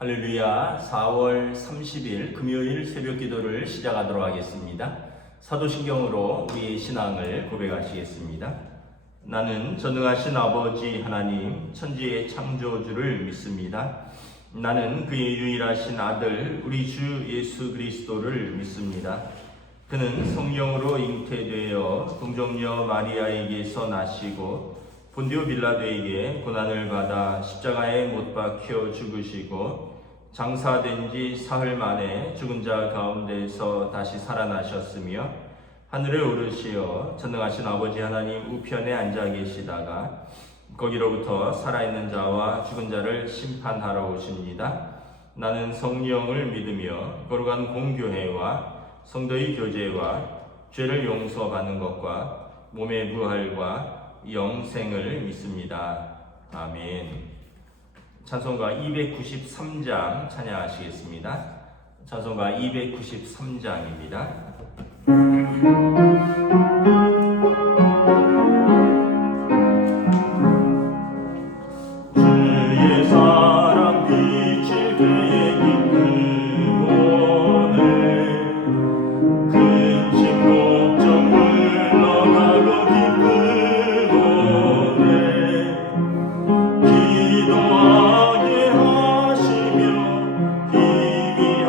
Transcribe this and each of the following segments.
할렐루야. 4월 30일 금요일 새벽 기도를 시작하도록 하겠습니다. 사도신경으로 우리의 신앙을 고백하시겠습니다. 나는 전능하신 아버지 하나님 천지의 창조주를 믿습니다. 나는 그의 유일하신 아들 우리 주 예수 그리스도를 믿습니다. 그는 성령으로 잉태되어 동정녀 마리아에게서 나시고 본디오 빌라도에게 고난을 받아 십자가에 못 박혀 죽으시고 장사된 지 사흘 만에 죽은 자 가운데서 다시 살아나셨으며 하늘에 오르시어 전능하신 아버지 하나님 우편에 앉아 계시다가 거기로부터 살아있는 자와 죽은 자를 심판하러 오십니다. 나는 성령을 믿으며 거룩한 공교회와 성도의 교제와 죄를 용서받는 것과 몸의 부활과 영생을 믿습니다. 아멘. 찬송가 293장 찬양하시겠습니다. 찬송가 293장입니다. 주의 사랑 빛을 그의 이끌어내 근심 걱정 물러가고 기쁨 오네 기도하게 하시며 희미한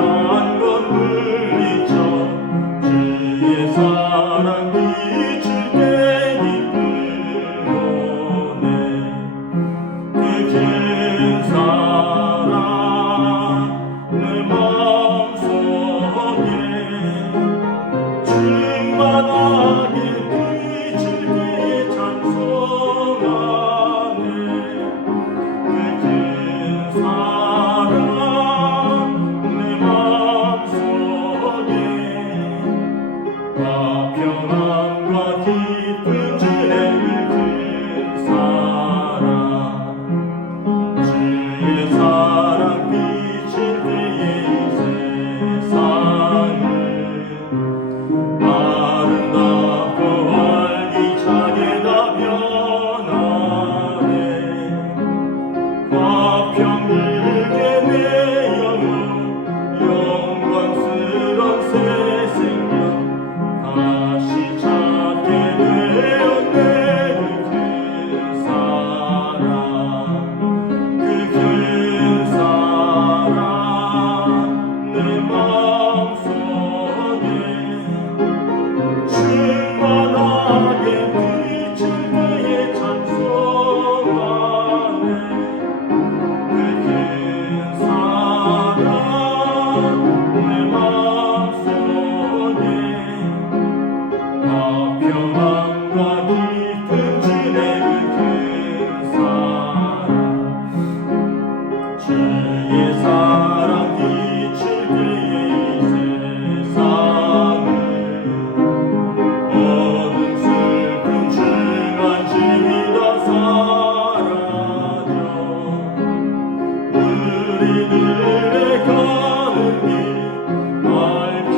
것 물리쳐 주의 사랑 빛을 때 기쁨 오네 그 큰 사랑 내 마음속에 충만하게 빛을 때에 찬송하네 그 큰 사랑 내 마음속에 화평함과 기쁨 주의 큰 사랑 주의 사랑 비칠 때에 이 세상을 아름답고 활기차게 다 변하네 화평들게 내 영혼 영광스런 새 생명 다시 찾게 되었네 그 큰 사랑 그 큰 사랑 내 마음속에 충만하게 빛을 때에 찬송하네 그 큰 사랑 내 마음속에 화평함과 기쁨 주네 그 큰 사랑 주의 사랑 비칠 때에 이 세상을 어둠 슬픔 중한 짐이 다 사라져 우리들의 가는 길 밝히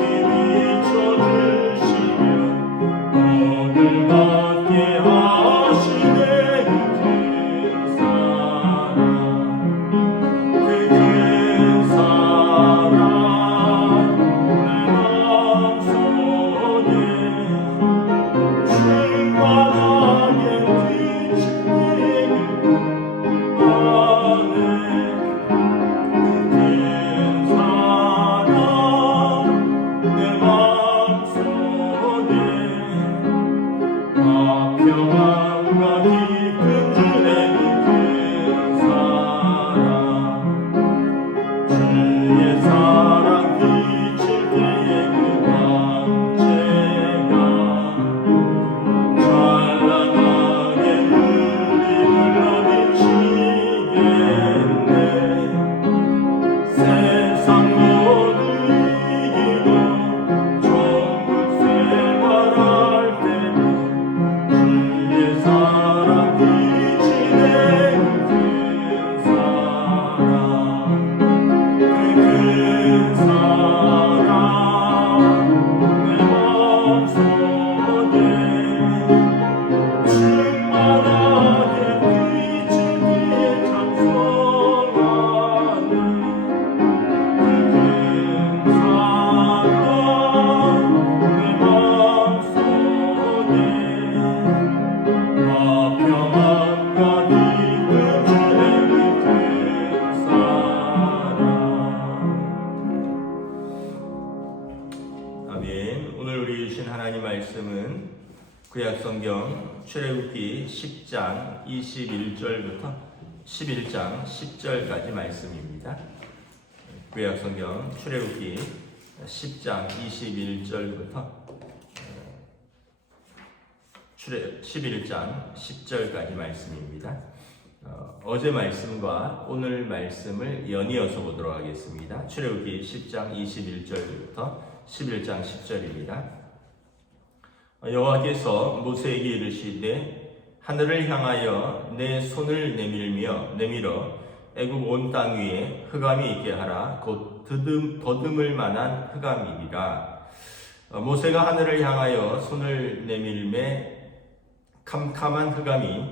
비춰주시며 복을 받게 하시네 그 큰 사랑 그 큰 사랑 내 마음속에 충만하게 비칠 때에 안에 그 큰 사랑 구약성경 출애굽기 10장 21절부터 11장 10절까지 말씀입니다. 구약성경 출애굽기 10장 21절부터 11장 10절까지 말씀입니다. 어제 말씀과 오늘 말씀을 연이어서 보도록 하겠습니다. 출애굽기 10장 21절부터 11장 10절입니다. 여호와께서 모세에게 이르시되 하늘을 향하여 내 손을 내밀어 애굽 온 땅 위에 흑암이 있게 하라. 곧 더듬을 만한 흑암이니라. 모세가 하늘을 향하여 손을 내밀매 캄캄한 흑암이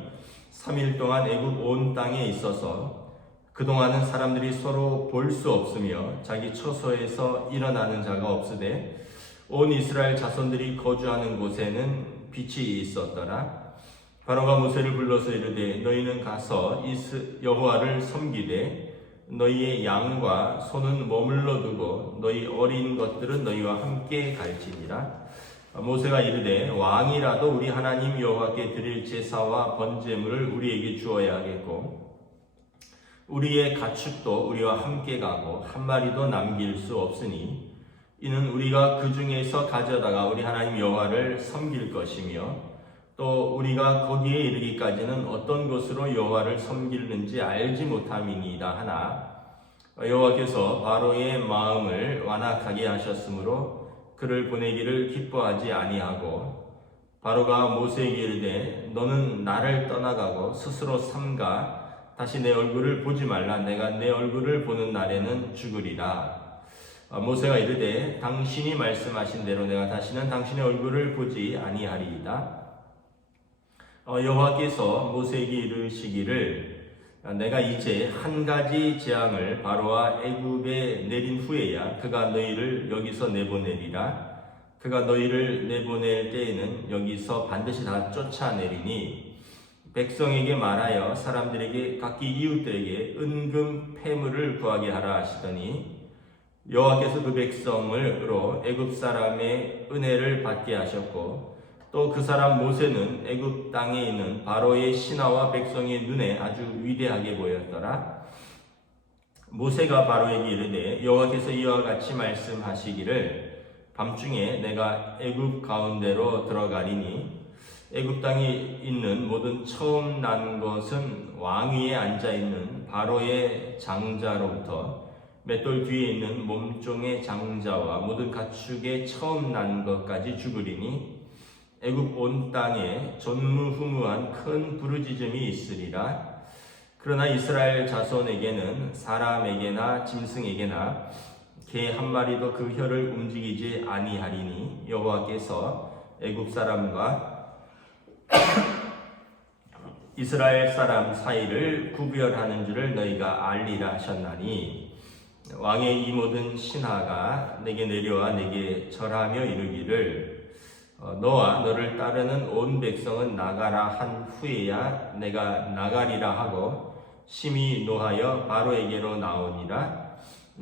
3일 동안 애굽 온 땅에 있어서 그동안은 사람들이 서로 볼 수 없으며 자기 처소에서 일어나는 자가 없으되 온 이스라엘 자손들이 거주하는 곳에는 빛이 있었더라. 바로가 모세를 불러서 이르되 너희는 가서 여호와를 섬기되 너희의 양과 소는 머물러 두고 너희 어린 것들은 너희와 함께 갈지니라. 모세가 이르되 왕이라도 우리 하나님 여호와께 드릴 제사와 번제물을 우리에게 주어야 하겠고 우리의 가축도 우리와 함께 가고 한 마리도 남길 수 없으니 이는 우리가 그 중에서 가져다가 우리 하나님 여호와를 섬길 것이며 또 우리가 거기에 이르기까지는 어떤 곳으로 여호와를 섬기는지 알지 못함이니이다 하나 여호와께서 바로의 마음을 완악하게 하셨으므로 그를 보내기를 기뻐하지 아니하고 바로가 모세에게 이르되 너는 나를 떠나가고 스스로 삼가 다시 내 얼굴을 보지 말라. 내가 내 얼굴을 보는 날에는 죽으리라. 모세가 이르되 당신이 말씀하신 대로 내가 다시는 당신의 얼굴을 보지 아니하리이다. 여호와께서 모세에게 이르시기를 내가 이제 한 가지 재앙을 바로와 애굽에 내린 후에야 그가 너희를 여기서 내보내리라. 그가 너희를 내보낼 때에는 여기서 반드시 다 쫓아내리니 백성에게 말하여 사람들에게 각기 이웃들에게 은금 패물을 구하게 하라 하시더니 여호와께서 그 백성으로 애굽 사람의 은혜를 받게 하셨고 또 그 사람 모세는 애굽 땅에 있는 바로의 신하와 백성의 눈에 아주 위대하게 보였더라. 모세가 바로에게 이르되 여호와께서 이와 같이 말씀하시기를 밤중에 내가 애굽 가운데로 들어가리니 애굽 땅에 있는 모든 처음 난 것은 왕 위에 앉아 있는 바로의 장자로부터 맷돌 뒤에 있는 몸종의 장자와 모든 가축의 처음 난 것까지 죽으리니 애굽 온 땅에 전무후무한 큰 부르짖음이 있으리라. 그러나 이스라엘 자손에게는 사람에게나 짐승에게나 개 한 마리도 그 혀를 움직이지 아니하리니 여호와께서 애굽 사람과 이스라엘 사람 사이를 구별하는 줄을 너희가 알리라 하셨나니 왕의 이 모든 신하가 내게 내려와 내게 절하며 이르기를 너와 너를 따르는 온 백성은 나가라 한 후에야 내가 나가리라 하고 심히 노하여 바로에게로 나오니라.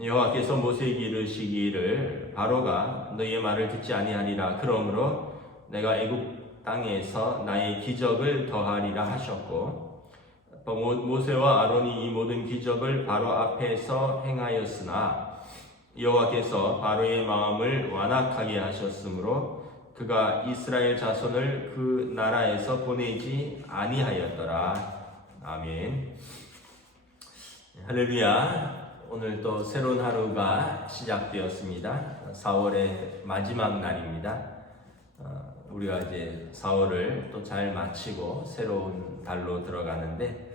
여호와께서 모세에게 이르시기를 바로가 너희의 말을 듣지 아니하리라. 그러므로 내가 애굽 땅에서 나의 기적을 더하리라 하셨고 모세와 아론이 이 모든 기적을 바로 앞에서 행하였으나 여호와께서 바로의 마음을 완악하게 하셨으므로 그가 이스라엘 자손을 그 나라에서 보내지 아니하였더라. 아멘. 할렐루야. 오늘 또 새로운 하루가 시작되었습니다. 4월의 마지막 날입니다. 우리가 이제 4월을 또 잘 마치고 새로운 달로 들어가는데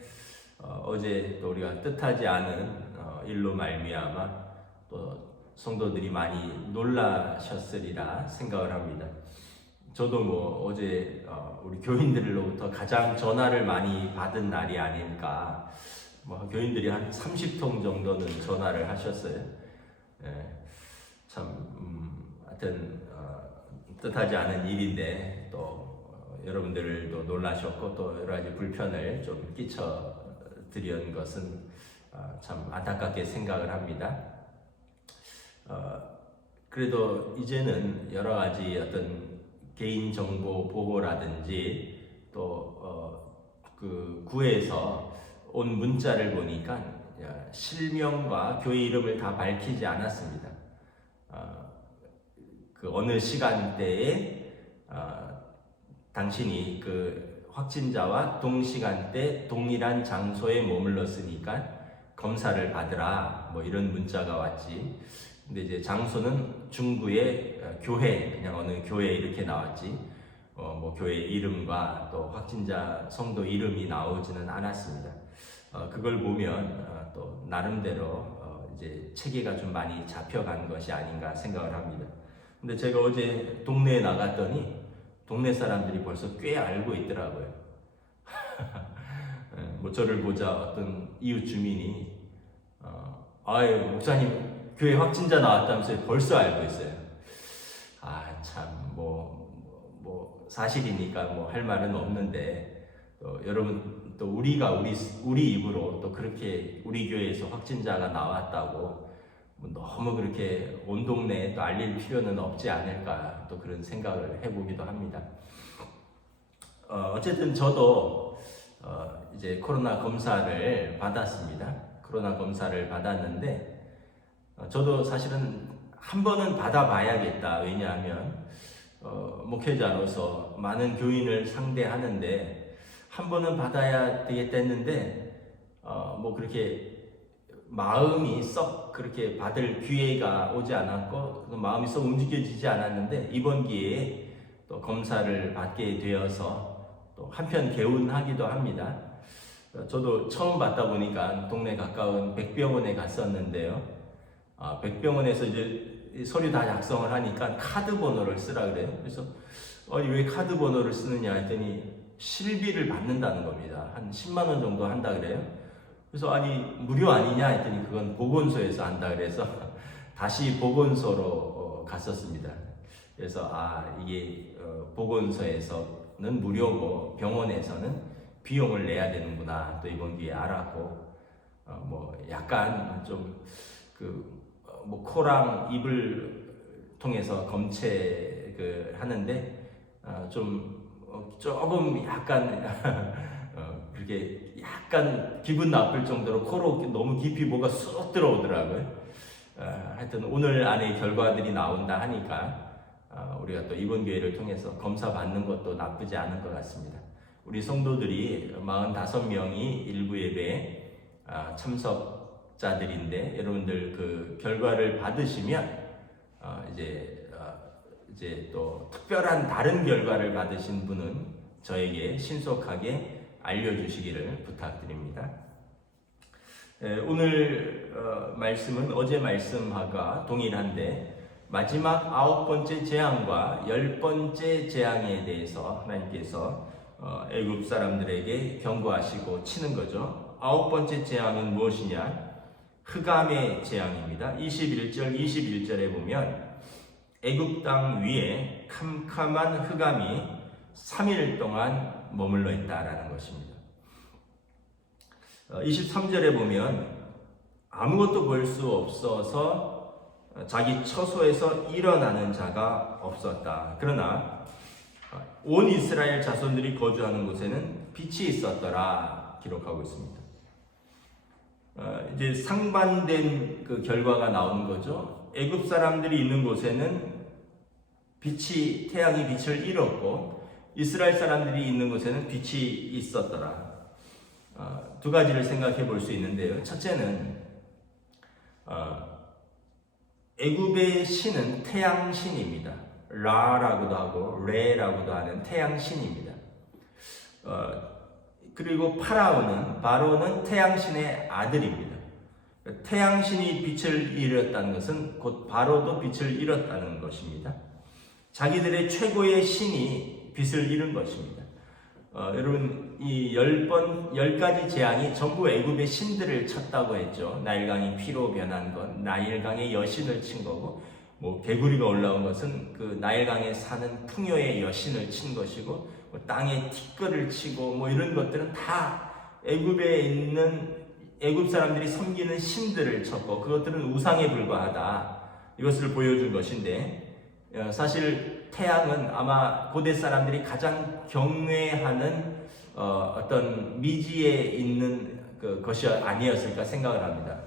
어제 또 우리가 뜻하지 않은 일로 말미암아 또 성도들이 많이 놀라셨으리라 생각을 합니다. 저도 뭐 어제 우리 교인들로부터 가장 전화를 많이 받은 날이 아닐까. 뭐 교인들이 한 30통 정도는 전화를 하셨어요. 참 하여튼 뜻하지 않은 일인데 또 여러분들도 놀라셨고 또 여러 가지 불편을 좀 끼쳐 드린 것은 참 안타깝게 생각을 합니다. 그래도 이제는 여러 가지 어떤 개인정보 보호라든지 그 구에서 온 문자를 보니까 실명과 교회 이름을 다 밝히지 않았습니다. 그 어느 시간대에 당신이 그 확진자와 동시간대 동일한 장소에 머물렀으니까 검사를 받으라, 뭐 이런 문자가 왔지. 근데 이제 장소는 중구의 교회, 그냥 어느 교회 이렇게 나왔지. 뭐 교회 이름과 또 확진자 성도 이름이 나오지는 않았습니다. 그걸 보면 또 나름대로 이제 체계가 좀 많이 잡혀간 것이 아닌가 생각을 합니다. 근데 제가 어제 동네에 나갔더니 동네 사람들이 벌써 꽤 알고 있더라고요. 뭐 저를 보자 어떤 이웃 주민이 아유 목사님 교회 확진자 나왔다면서요. 벌써 알고 있어요. 아 참 뭐 사실이니까 뭐 할 말은 없는데 또 여러분 또 우리 입으로 또 그렇게 우리 교회에서 확진자가 나왔다고 뭐 너무 그렇게 온 동네에 또 알릴 필요는 없지 않을까 또 그런 생각을 해보기도 합니다. 어쨌든 저도 이제 코로나 검사를 받았습니다. 코로나 검사를 받았는데 저도 사실은 한 번은 받아봐야겠다. 왜냐하면 목회자로서 많은 교인을 상대하는데 한 번은 받아야 되겠다 했는데 뭐 그렇게 마음이 썩 그렇게 받을 기회가 오지 않았고 마음이 썩 움직여지지 않았는데 이번 기회에 또 검사를 받게 되어서 또 한편 개운하기도 합니다. 저도 처음 받다 보니까 동네 가까운 백병원에 갔었는데요. 백병원에서 이제 서류 다 작성을 하니까 카드 번호를 쓰라 그래요. 그래서 왜 카드 번호를 쓰느냐 했더니 실비를 받는다는 겁니다. 한 10만 원 정도 한다 그래요. 그래서 아니 무료 아니냐 했더니 그건 보건소에서 한다 그래서 다시 보건소로 갔었습니다. 그래서 이게 보건소에서는 무료고 병원에서는 비용을 내야 되는구나 또 이번 기회에 알았고 뭐 약간 좀 뭐 코랑 입을 통해서 검체 하는데 조금 약간 그렇게 약간 기분 나쁠 정도로 코로 너무 깊이 뭐가 쑥 들어오더라고요. 하여튼 오늘 안에 결과들이 나온다 하니까 우리가 또 이번 기회를 통해서 검사 받는 것도 나쁘지 않은 것 같습니다. 우리 성도들이 45명이 일부 예배에 참석자들인데 여러분들 그 결과를 받으시면 이제 또 특별한 다른 결과를 받으신 분은 저에게 신속하게 알려주시기를 부탁드립니다. 오늘 말씀은 어제 말씀과 동일한데 마지막 9번째 재앙과 10번째 재앙에 대해서 하나님께서 애굽 사람들에게 경고하시고 치는 거죠. 9번째 재앙은 무엇이냐? 흑암의 재앙입니다. 21절, 21절에 보면 애굽 땅 위에 캄캄한 흑암이 3일 동안 머물러 있다라는 것입니다. 23절에 보면 아무것도 볼 수 없어서 자기 처소에서 일어나는 자가 없었다. 그러나 온 이스라엘 자손들이 거주하는 곳에는 빛이 있었더라 기록하고 있습니다. 이제 상반된 그 결과가 나오는 거죠. 애굽 사람들이 있는 곳에는 태양이 빛을 잃었고 이스라엘 사람들이 있는 곳에는 빛이 있었더라. 두 가지를 생각해 볼 수 있는데요. 첫째는 애굽의 신은 태양신입니다. 라라고도 하고 레라고도 하는 태양신입니다. 그리고 바로는 태양신의 아들입니다. 태양신이 빛을 잃었다는 것은 곧 바로도 빛을 잃었다는 것입니다. 자기들의 최고의 신이 빛을 잃은 것입니다. 여러분 이 10가지 재앙이 전부 애굽의 신들을 쳤다고 했죠. 나일강이 피로 변한 것, 나일강의 여신을 친 거고 뭐 개구리가 올라온 것은 그 나일강에 사는 풍요의 여신을 친 것이고 뭐 땅에 티끌을 치고 뭐 이런 것들은 다 애굽에 있는 애굽 사람들이 섬기는 신들을 쳤고 그것들은 우상에 불과하다. 이것을 보여준 것인데 사실 태양은 아마 고대 사람들이 가장 경외하는 어떤 미지에 있는 것이 아니었을까 생각을 합니다.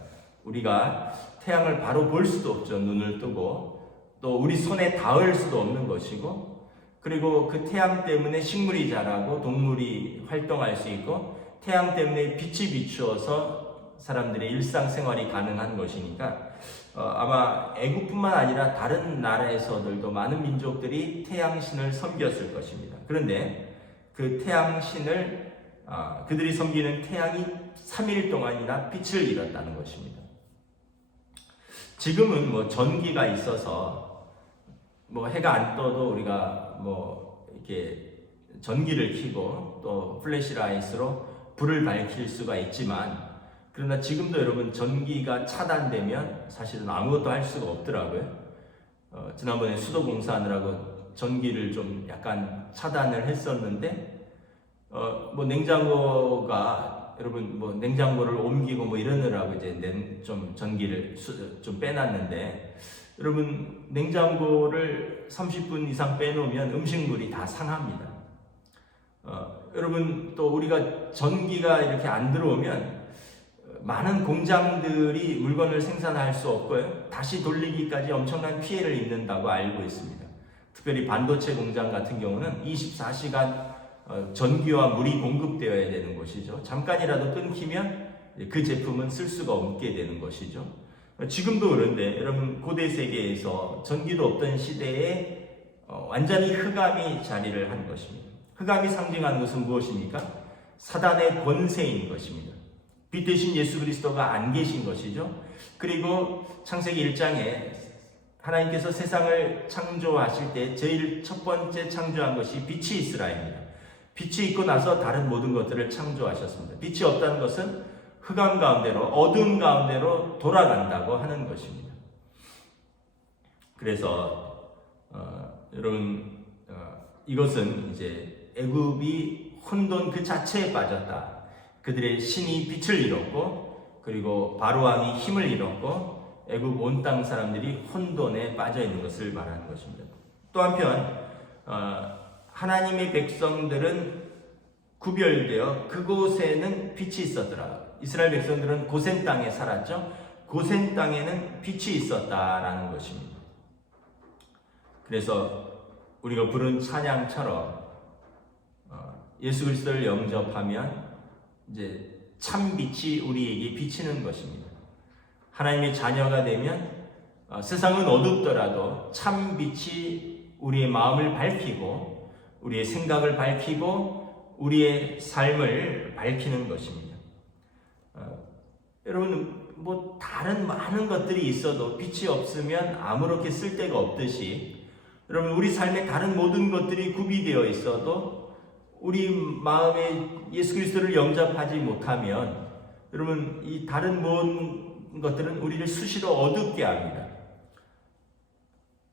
우리가 태양을 바로 볼 수도 없죠. 눈을 뜨고 또 우리 손에 닿을 수도 없는 것이고, 그리고 그 태양 때문에 식물이 자라고 동물이 활동할 수 있고, 태양 때문에 빛이 비추어서 사람들의 일상생활이 가능한 것이니까 아마 애국뿐만 아니라 다른 나라에서들도 많은 민족들이 태양신을 섬겼을 것입니다. 그런데 그 태양신을 그들이 섬기는 태양이 3일 동안이나 빛을 잃었다는 것입니다. 지금은 뭐 전기가 있어서 뭐 해가 안 떠도 우리가 뭐 이렇게 전기를 켜고 또 플래시라이트로 불을 밝힐 수가 있지만, 그러나 지금도 여러분 전기가 차단되면 사실은 아무것도 할 수가 없더라고요. 지난번에 수도 공사하느라고 전기를 좀 약간 차단을 했었는데, 뭐 냉장고가 여러분 뭐 냉장고를 옮기고 뭐 이러느라고 이제 좀 전기를 좀 빼놨는데, 여러분 냉장고를 30분 이상 빼놓으면 음식물이 다 상합니다. 여러분 또 우리가 전기가 이렇게 안 들어오면 많은 공장들이 물건을 생산할 수 없고요, 다시 돌리기까지 엄청난 피해를 입는다고 알고 있습니다. 특별히 반도체 공장 같은 경우는 24시간 전기와 물이 공급되어야 되는 것이죠. 잠깐이라도 끊기면 그 제품은 쓸 수가 없게 되는 것이죠. 지금도 그런데 여러분 고대 세계에서 전기도 없던 시대에 완전히 흑암이 자리를 한 것입니다. 흑암이 상징하는 것은 무엇입니까? 사단의 권세인 것입니다. 빛 대신 예수 그리스도가 안 계신 것이죠. 그리고 창세기 1장에 하나님께서 세상을 창조하실 때 제일 첫 번째 창조한 것이 빛이 있으라입니다. 빛이 있고 나서 다른 모든 것들을 창조하셨습니다. 빛이 없다는 것은 흑암 가운데로, 어두운 가운데로 돌아간다고 하는 것입니다. 그래서 여러분 이것은 이제 애굽이 혼돈 그 자체에 빠졌다. 그들의 신이 빛을 잃었고, 그리고 바로왕이 힘을 잃었고, 애굽 온 땅 사람들이 혼돈에 빠져 있는 것을 말하는 것입니다. 또 한편 하나님의 백성들은 구별되어 그곳에는 빛이 있었더라. 이스라엘 백성들은 고센 땅에 살았죠. 고센 땅에는 빛이 있었다라는 것입니다. 그래서 우리가 부른 찬양처럼 예수 그리스도를 영접하면 이제 참 빛이 우리에게 비치는 것입니다. 하나님의 자녀가 되면 세상은 어둡더라도 참 빛이 우리의 마음을 밝히고 우리의 생각을 밝히고 우리의 삶을 밝히는 것입니다. 여러분 뭐 다른 많은 것들이 있어도 빛이 없으면 아무렇게 쓸데가 없듯이, 여러분 우리 삶에 다른 모든 것들이 구비되어 있어도 우리 마음에 예수 그리스도를 영접하지 못하면 여러분 이 다른 모든 것들은 우리를 수시로 어둡게 합니다.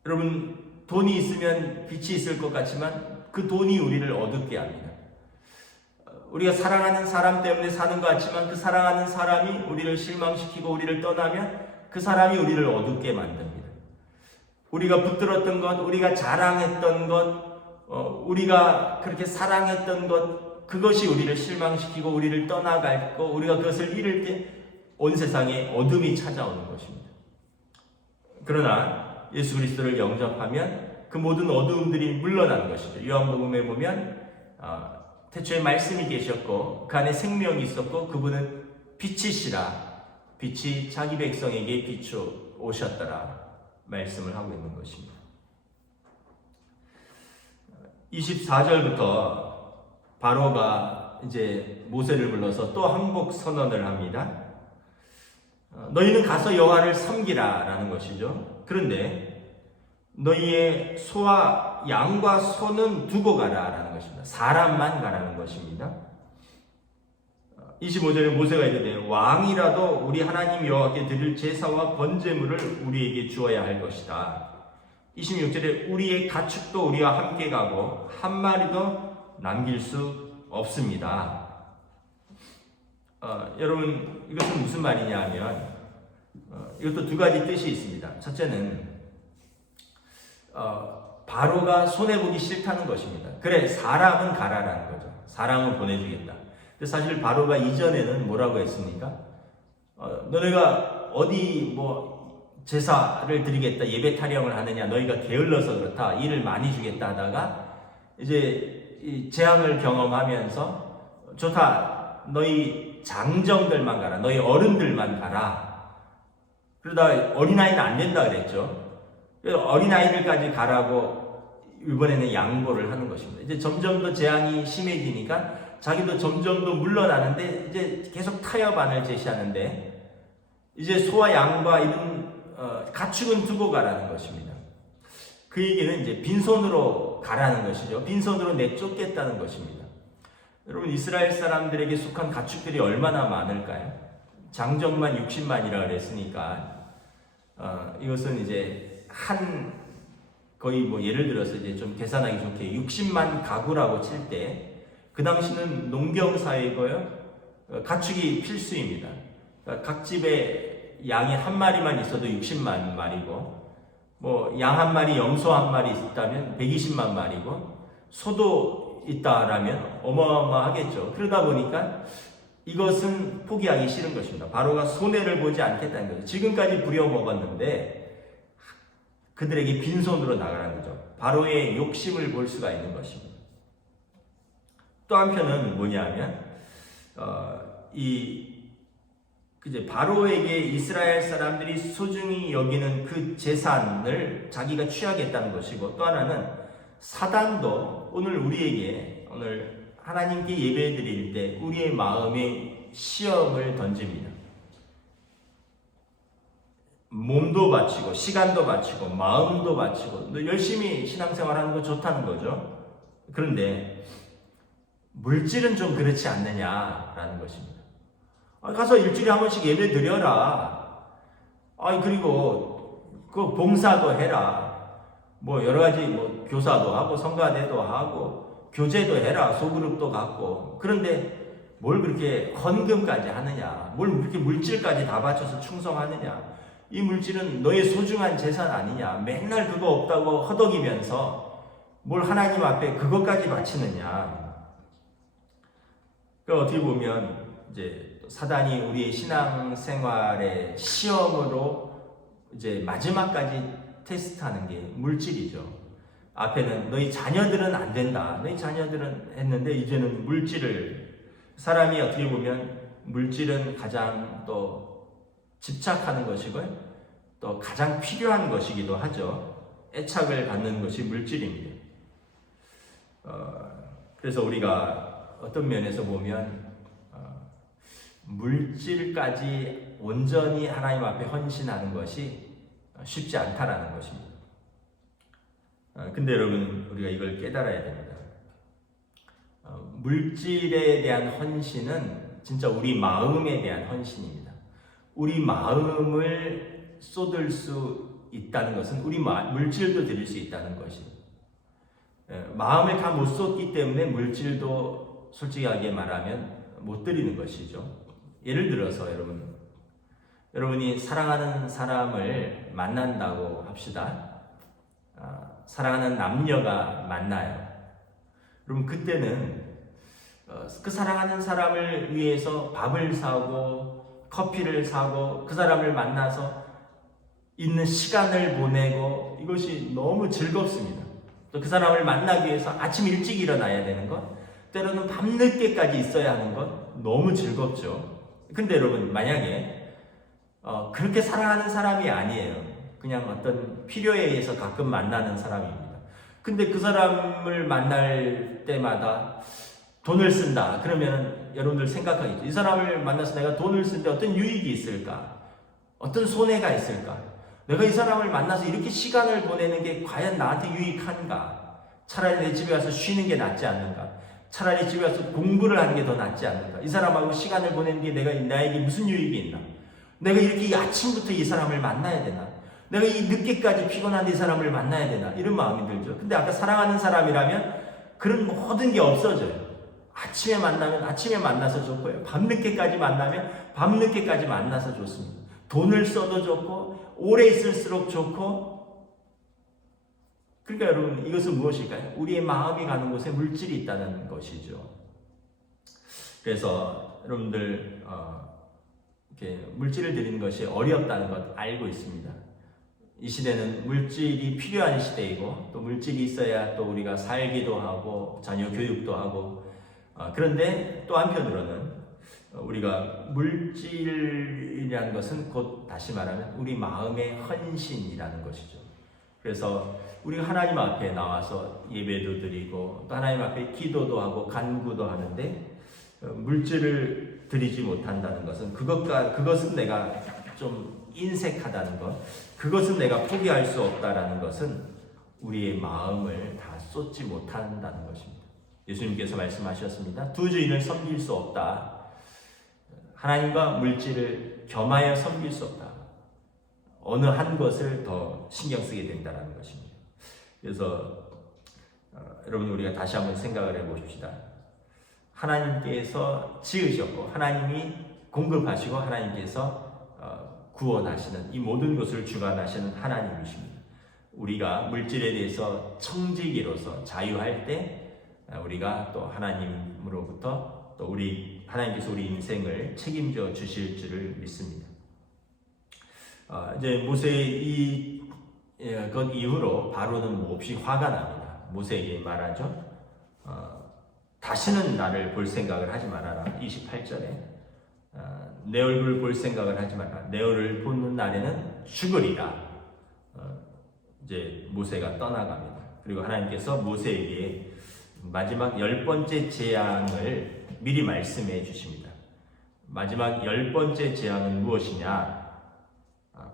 여러분 돈이 있으면 빛이 있을 것 같지만 그 돈이 우리를 어둡게 합니다. 우리가 사랑하는 사람 때문에 사는 것 같지만 그 사랑하는 사람이 우리를 실망시키고 우리를 떠나면 그 사람이 우리를 어둡게 만듭니다. 우리가 붙들었던 것, 우리가 자랑했던 것, 우리가 그렇게 사랑했던 것, 그것이 우리를 실망시키고 우리를 떠나갈고 우리가 그것을 잃을 때 온 세상에 어둠이 찾아오는 것입니다. 그러나 예수 그리스도를 영접하면 그 모든 어두움들이 물러나는 것이죠. 요한복음에 보면 태초에 말씀이 계셨고 그 안에 생명이 있었고 그분은 빛이시라, 빛이 자기 백성에게 비추어 오셨더라 말씀을 하고 있는 것입니다. 24절부터 바로가 이제 모세를 불러서 또 항복 선언을 합니다. 너희는 가서 여호와를 섬기라 라는 것이죠. 그런데 너희의 소와 양과 소는 두고 가라 라는 것입니다. 사람만 가라는 것입니다. 25절에 모세가 이르되 왕이라도 우리 하나님 여호와께 드릴 제사와 번제물을 우리에게 주어야 할 것이다. 26절에 우리의 가축도 우리와 함께 가고 한 마리도 남길 수 없습니다. 여러분 이것은 무슨 말이냐 하면 이것도 두 가지 뜻이 있습니다. 첫째는 바로가 손해보기 싫다는 것입니다. 그래, 사람은 가라라는 거죠. 사람은 보내주겠다. 근데 사실 바로가 이전에는 뭐라고 했습니까? 너네가 어디 제사를 드리겠다, 예배 타령을 하느냐, 너희가 게을러서 그렇다, 일을 많이 주겠다 하다가 이제 이 재앙을 경험하면서 좋다, 너희 장정들만 가라, 너희 어른들만 가라. 그러다 어린아이는 안 된다 그랬죠. 그래서 어린아이들까지 가라고 이번에는 양보를 하는 것입니다. 이제 점점 더 재앙이 심해지니까 자기도 점점 더 물러나는데 이제 계속 타협안을 제시하는데 이제 소와 양과 이런 가축은 두고 가라는 것입니다. 그 얘기는 이제 빈손으로 가라는 것이죠. 빈손으로 내쫓겠다는 것입니다. 여러분, 이스라엘 사람들에게 속한 가축들이 얼마나 많을까요? 장정만 60만이라 그랬으니까 이것은 이제 거의 예를 들어서 이제 좀 계산하기 좋게 60만 가구라고 칠 때 그 당시는 농경 사회고요. 가축이 필수입니다. 그러니까 각 집에 양이 한 마리만 있어도 60만 마리고 양 한 마리, 염소 한 마리 있다면 120만 마리고 소도 있다라면 어마어마하겠죠. 그러다 보니까 이것은 포기하기 싫은 것입니다. 바로가 손해를 보지 않겠다는 거죠. 지금까지 부려먹었는데 그들에게 빈손으로 나가라는 거죠. 바로의 욕심을 볼 수가 있는 것입니다. 또 한편은 뭐냐면 이제 바로에게 이스라엘 사람들이 소중히 여기는 그 재산을 자기가 취하겠다는 것이고, 또 하나는 사단도 오늘 하나님께 예배 드릴 때 우리의 마음에 시험을 던집니다. 몸도 바치고 시간도 바치고 마음도 바치고 너 열심히 신앙생활하는 거 좋다는 거죠. 그런데 물질은 좀 그렇지 않느냐라는 것입니다. 가서 일주일에 한 번씩 예배 드려라. 그리고 그 봉사도 해라. 여러 가지 교사도 하고 성가대도 하고 교제도 해라. 소그룹도 갖고. 그런데 뭘 그렇게 헌금까지 하느냐? 뭘 그렇게 물질까지 다 바쳐서 충성하느냐? 이 물질은 너의 소중한 재산 아니냐? 맨날 그거 없다고 허덕이면서 뭘 하나님 앞에 그것까지 바치느냐? 그러니까 어떻게 보면 이제 사단이 우리의 신앙생활의 시험으로 이제 마지막까지 테스트하는 게 물질이죠. 앞에는 너희 자녀들은 안 된다. 너희 자녀들은 했는데 이제는 사람이 어떻게 보면 물질은 가장 또 집착하는 것이고 또 가장 필요한 것이기도 하죠. 애착을 갖는 것이 물질입니다. 그래서 우리가 어떤 면에서 보면 물질까지 온전히 하나님 앞에 헌신하는 것이 쉽지 않다라는 것입니다. 근데 여러분, 우리가 이걸 깨달아야 됩니다. 물질에 대한 헌신은 진짜 우리 마음에 대한 헌신입니다. 우리 마음을 쏟을 수 있다는 것은 우리 물질도 드릴 수 있다는 것입니다. 마음을 다 못 쏟기 때문에 물질도 솔직하게 말하면 못 드리는 것이죠. 예를 들어서 여러분이 사랑하는 사람을 만난다고 합시다. 사랑하는 남녀가 만나요. 그럼 그때는 그 사랑하는 사람을 위해서 밥을 사고 커피를 사고 그 사람을 만나서 있는 시간을 보내고 이것이 너무 즐겁습니다. 또 그 사람을 만나기 위해서 아침 일찍 일어나야 되는 것, 때로는 밤늦게까지 있어야 하는 것 너무 즐겁죠. 근데 여러분, 만약에 그렇게 사랑하는 사람이 아니에요. 그냥 어떤 필요에 의해서 가끔 만나는 사람입니다. 근데 그 사람을 만날 때마다 돈을 쓴다. 그러면 여러분들 생각하겠죠. 이 사람을 만나서 내가 돈을 쓰는데 어떤 유익이 있을까? 어떤 손해가 있을까? 내가 이 사람을 만나서 이렇게 시간을 보내는 게 과연 나한테 유익한가? 차라리 내 집에 와서 쉬는 게 낫지 않는가? 차라리 집에 와서 공부를 하는 게 더 낫지 않는가? 이 사람하고 시간을 보내는 게 나에게 무슨 유익이 있나? 내가 이렇게 아침부터 이 사람을 만나야 되나? 내가 이 늦게까지 피곤한데 이 사람을 만나야 되나? 이런 마음이 들죠. 근데 아까 사랑하는 사람이라면 그런 모든 게 없어져요. 아침에 만나면 아침에 만나서 좋고요. 밤늦게까지 만나면 밤늦게까지 만나서 좋습니다. 돈을 써도 좋고 오래 있을수록 좋고 그러니까 여러분 이것은 무엇일까요? 우리의 마음이 가는 곳에 물질이 있다는 것이죠. 그래서 여러분들 이렇게 물질을 드리는 것이 어렵다는 것 알고 있습니다. 이 시대는 물질이 필요한 시대이고 또 물질이 있어야 또 우리가 살기도 하고 자녀 교육도 하고 그런데 또 한편으로는 우리가 물질이라는 것은 곧 다시 말하면 우리 마음의 헌신이라는 것이죠. 그래서 우리가 하나님 앞에 나와서 예배도 드리고 또 하나님 앞에 기도도 하고 간구도 하는데 물질을 드리지 못한다는 것은 그것은 내가 좀 인색하다는 것, 그것은 내가 포기할 수 없다라는 것은 우리의 마음을 다 쏟지 못한다는 것입니다. 예수님께서 말씀하셨습니다. 두 주인을 섬길 수 없다. 하나님과 물질을 겸하여 섬길 수 없다. 어느 한 것을 더 신경 쓰게 된다는 것입니다. 그래서 여러분 우리가 다시 한번 생각을 해보십시다. 하나님께서 지으셨고 하나님이 공급하시고 하나님께서 구원하시는 이 모든 것을 주관하시는 하나님이십니다. 우리가 물질에 대해서 청지기로서 자유할 때 우리가 또 하나님으로부터 또 하나님께서 우리 인생을 책임져 주실 줄을 믿습니다. 이제 모세의 것 이후로 바로는 몹시 화가 납니다. 모세에게 말하죠. 다시는 나를 볼 생각을 하지 말아라. 28절에 내 얼굴 볼 생각을 하지 말아라. 내 얼굴을 보는 날에는 죽으리라. 이제 모세가 떠나갑니다. 그리고 하나님께서 모세에게 마지막 10번째 재앙을 미리 말씀해 주십니다. 마지막 10번째 재앙은 무엇이냐?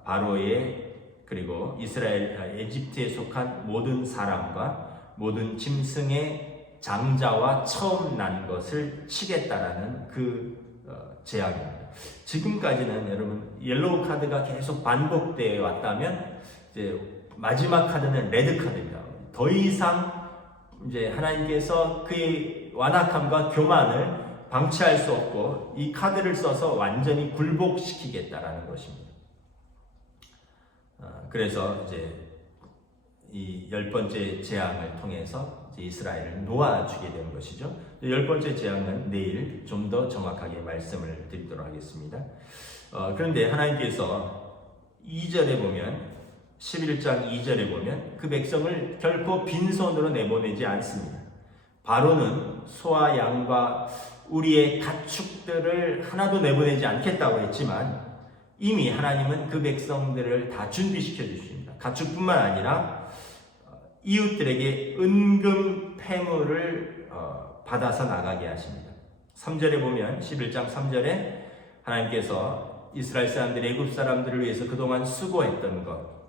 바로의 그리고 에집트에 속한 모든 사람과 모든 짐승의 장자와 처음 난 것을 치겠다라는 그 재앙입니다. 지금까지는 여러분 옐로우 카드가 계속 반복되어 왔다면 이제 마지막 카드는 레드 카드입니다. 더 이상 이제 하나님께서 그의 완악함과 교만을 방치할 수 없고 이 카드를 써서 완전히 굴복시키겠다라는 것입니다. 그래서 이제 이 10번째 재앙을 통해서 이제 이스라엘을 놓아주게 되는 것이죠. 10번째 재앙은 내일 좀 더 정확하게 말씀을 드리도록 하겠습니다. 그런데 하나님께서 2절에 보면 11장 2절에 보면 그 백성을 결코 빈손으로 내보내지 않습니다. 바로는 소와 양과 우리의 가축들을 하나도 내보내지 않겠다고 했지만 이미 하나님은 그 백성들을 다 준비시켜 주십니다. 가축뿐만 아니라 이웃들에게 은금 폐물을 받아서 나가게 하십니다. 3절에 보면 11장 3절에 하나님께서 이스라엘 사람들이 애굽 사람들을 위해서 그동안 수고했던 것,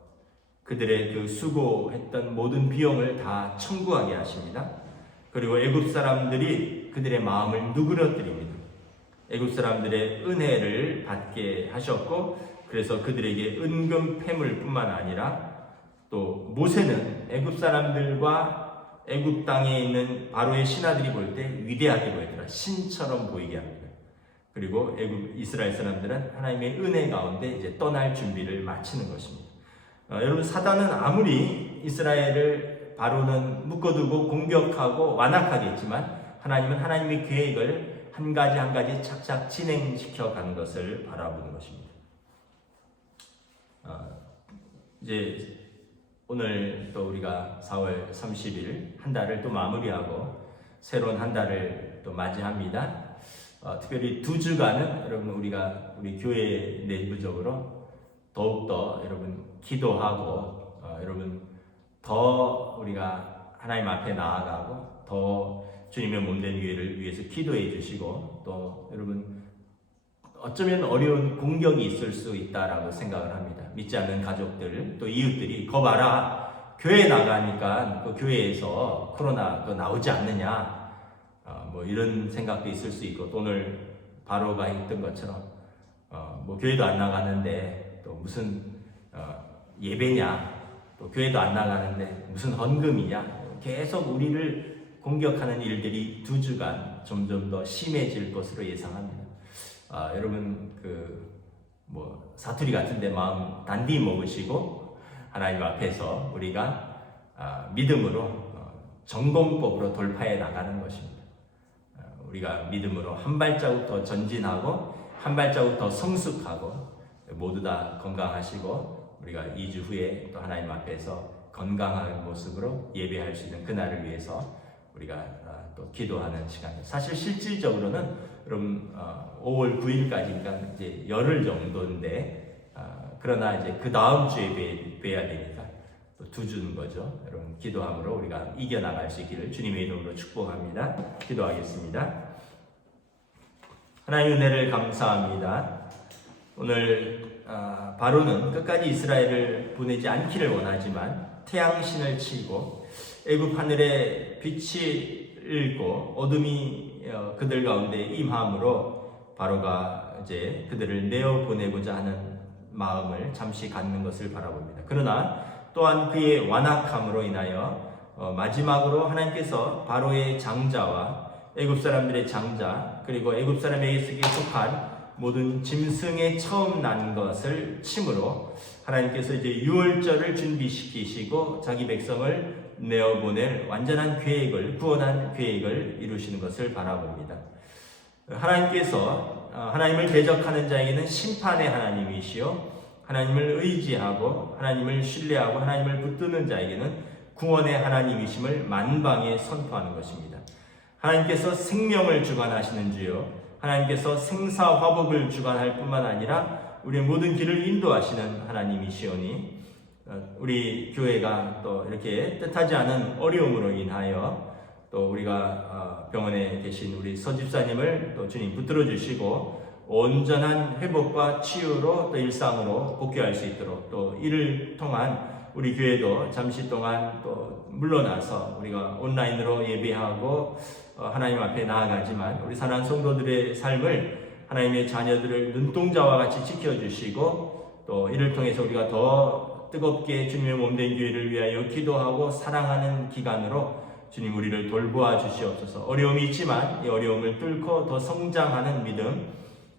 그들의 그 수고했던 모든 비용을 다 청구하게 하십니다. 그리고 애굽 사람들이 그들의 마음을 누그러뜨립니다. 애굽 사람들의 은혜를 받게 하셨고 그래서 그들에게 은금 폐물뿐만 아니라 또 모세는 애굽 사람들과 애굽 땅에 있는 바로의 신하들이 볼 때 위대하게 보이더라. 신처럼 보이게 합니다. 그리고 애굽 이스라엘 사람들은 하나님의 은혜 가운데 이제 떠날 준비를 마치는 것입니다. 여러분 사단은 아무리 이스라엘을 바로는 묶어두고 공격하고 완악하게 했지만 하나님은 하나님의 계획을 한 가지 한 가지 착착 진행시켜 가는 것을 바라보는 것입니다. 이제 오늘 또 우리가 4월 30일 한 달을 또 마무리하고 새로운 한 달을 또 맞이합니다. 특별히 2주간은 여러분 우리 교회 내부적으로 더욱더 여러분 기도하고 여러분 더 우리가 하나님 앞에 나아가고 더 주님의 몸된 교회를 위해서 기도해 주시고 또 여러분 어쩌면 어려운 공격이 있을 수 있다라고 생각을 합니다. 믿지 않는 가족들 또 이웃들이 거 봐라 교회 나가니까 그 교회에서 코로나 나오지 않느냐 뭐 이런 생각도 있을 수 있고 또 오늘 바로가 했던 것처럼 뭐 교회도 안 나가는데 또 무슨 예배냐 또 교회도 안 나가는데 무슨 헌금이냐 계속 우리를 공격하는 일들이 2주간 점점 더 심해질 것으로 예상합니다. 여러분 사투리 같은데 마음 단디 먹으시고 하나님 앞에서 우리가 믿음으로 전공법으로 돌파해 나가는 것입니다. 우리가 믿음으로 한 발자국 더 전진하고 한 발자국 더 성숙하고 모두 다 건강하시고 우리가 2주 후에 또 하나님 앞에서 건강한 모습으로 예배할 수 있는 그날을 위해서 우리가 또 기도하는 시간입니다. 사실 실질적으로는 그럼 5월 9일까지니까 이제 열흘 정도인데 그러나 이제 그 다음 주에 뵈야 되니까 또 2주인 거죠. 여러분 기도함으로 우리가 이겨나갈 수 있기를 주님의 이름으로 축복합니다. 기도하겠습니다. 하나님의 은혜를 감사합니다. 오늘 바로는 끝까지 이스라엘을 보내지 않기를 원하지만 태양신을 치고 애굽 하늘에 빛이 잃고 어둠이 그들 가운데 임함으로 바로가 이제 그들을 내어 보내고자 하는 마음을 잠시 갖는 것을 바라봅니다. 그러나 또한 그의 완악함으로 인하여 마지막으로 하나님께서 바로의 장자와 애굽 사람들의 장자 그리고 애굽 사람에게 속한 모든 짐승의 처음 난 것을 침으로 하나님께서 이제 유월절을 준비시키시고 자기 백성을 내어보낼 완전한 계획을 구원한 계획을 이루시는 것을 바라봅니다. 하나님께서 하나님을 대적하는 자에게는 심판의 하나님이시요 하나님을 의지하고 하나님을 신뢰하고 하나님을 붙드는 자에게는 구원의 하나님이심을 만방에 선포하는 것입니다. 하나님께서 생명을 주관하시는 주요 하나님께서 생사화복을 주관할 뿐만 아니라 우리의 모든 길을 인도하시는 하나님이시오니 우리 교회가 또 이렇게 뜻하지 않은 어려움으로 인하여 또 우리가 병원에 계신 우리 서집사님을 또 주님 붙들어 주시고 온전한 회복과 치유로 또 일상으로 복귀할 수 있도록 또 이를 통한 우리 교회도 잠시 동안 또 물러나서 우리가 온라인으로 예배하고 하나님 앞에 나아가지만 우리 사랑하는 성도들의 삶을 하나님의 자녀들을 눈동자와 같이 지켜주시고 또 이를 통해서 우리가 더 뜨겁게 주님의 몸된 교회를 위하여 기도하고 사랑하는 기간으로 주님 우리를 돌보아 주시옵소서. 어려움이 있지만 이 어려움을 뚫고 더 성장하는 믿음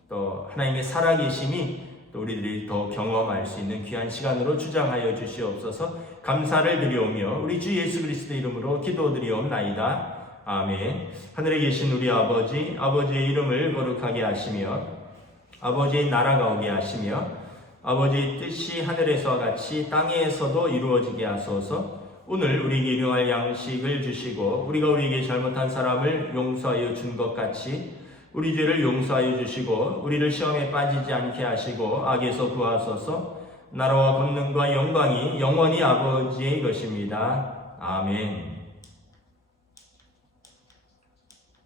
또 하나님의 살아계심이 또 우리들이 더 경험할 수 있는 귀한 시간으로 주장하여 주시옵소서. 감사를 드리오며 우리 주 예수 그리스도 이름으로 기도드리옵나이다. 아멘. 하늘에 계신 우리 아버지, 아버지의 이름을 거룩하게 하시며 아버지의 나라가 오게 하시며 아버지의 뜻이 하늘에서와 같이 땅에서도 이루어지게 하소서. 오늘 우리에게 일용할 양식을 주시고 우리가 우리에게 잘못한 사람을 용서하여 준 것 같이 우리 죄를 용서하여 주시고 우리를 시험에 빠지지 않게 하시고 악에서 구하소서. 나라와 권능과 영광이 영원히 아버지의 것입니다. 아멘.